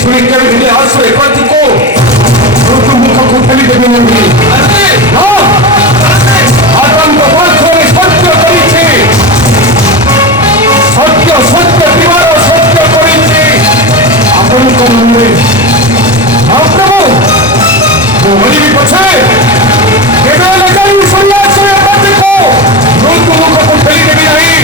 ଶୁଣି କେମିତି ଆଶ୍ରୟ ପ୍ରତିକୁ ମୁଖକୁ ଠେଲି ଦେବି ନାହିଁ। ଆତଙ୍କ ପାଖରେ ସତ୍ୟ କରିଛି, ସତ୍ୟ ସତ୍ୟ ଦିବାର ସତ୍ୟ କରିଛି ଆପଣଙ୍କ ମନରେ। ହଁ ପ୍ରଭୁ, ମୁଁ ମରିବି ପଛେ କେବେ ହେଲେ ଯାଇ ଶୁଣି ଆଶ୍ରୟ ପ୍ରତିକୁ ମୃତ୍ୟୁ ମୁଖକୁ ଠେଲି ଦେବି ନାହିଁ।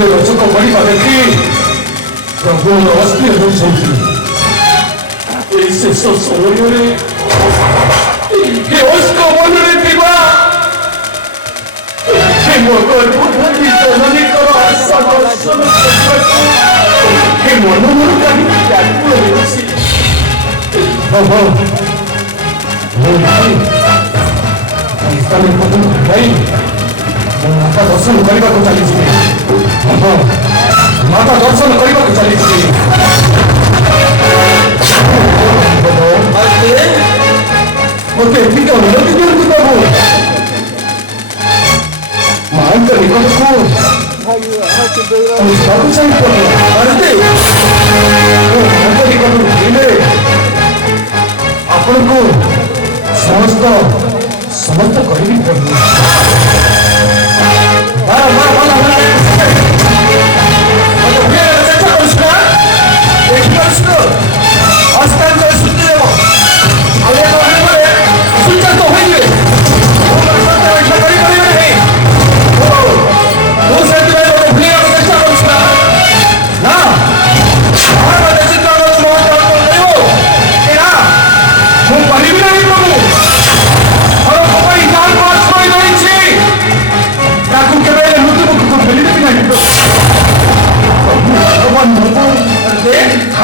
ରଚକ କରିବା ଦେଖି ପ୍ରବଳ ଅସ୍ଥିର ହେଉଛନ୍ତି। ଏହି ଶେଷ ସମୟରେ ମନରେ ଥିବା ମୋ ଗର୍ଭଧାରୀ ଜନନୀଙ୍କର ଆଶା ଦର୍ଶନ କରିବାକୁ ଏ ମନ ମୋର କାହିଁକି ବ୍ୟାକୁଳ ହେଉଛି। ମାତା ଦର୍ଶନ କରିବାକୁ ଚାଲିଛି। ମାତା ଦର୍ଶନ କରିବାକୁ ଚାଲିଛି। ମୋତେ ଏତିକି ଅନୁମତି ଦିଅନ୍ତୁ ପ୍ରଭୁ, ମାଙ୍କ ନିକଟକୁ ଯିବାକୁ ଚାହିଁ ପ୍ରଭୁ। ମାଙ୍କ ନିକଟକୁ ଗଲେ ଆପଣଙ୍କୁ ସମସ୍ତ କହିବି ପ୍ରଭୁ।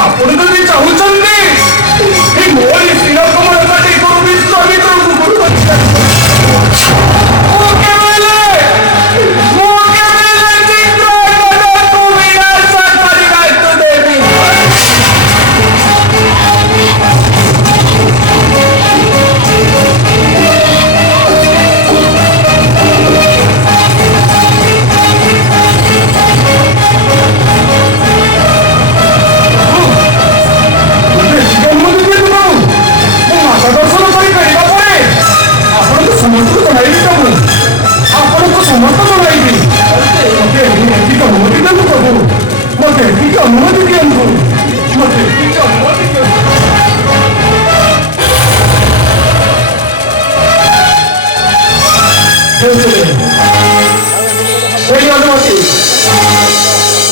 ଆପଣ ଯଦି ଚାହୁଁଛନ୍ତି ମୋରି ସ୍ଥିର କମଳ କାଟି କରୁ ବିଶ୍ୱାମିତ୍ରଙ୍କୁ ଗୁରୁ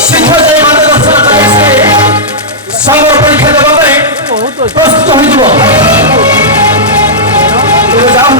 ଶିକ୍ଷା ଯାଇ ମାତା ଦର୍ଶନ କରି ସେ ସାଙ୍ଗର ପରୀକ୍ଷା ଦେବା ପାଇଁ ପ୍ରସ୍ତୁତ ହୋଇଯିବ। ଯାଉ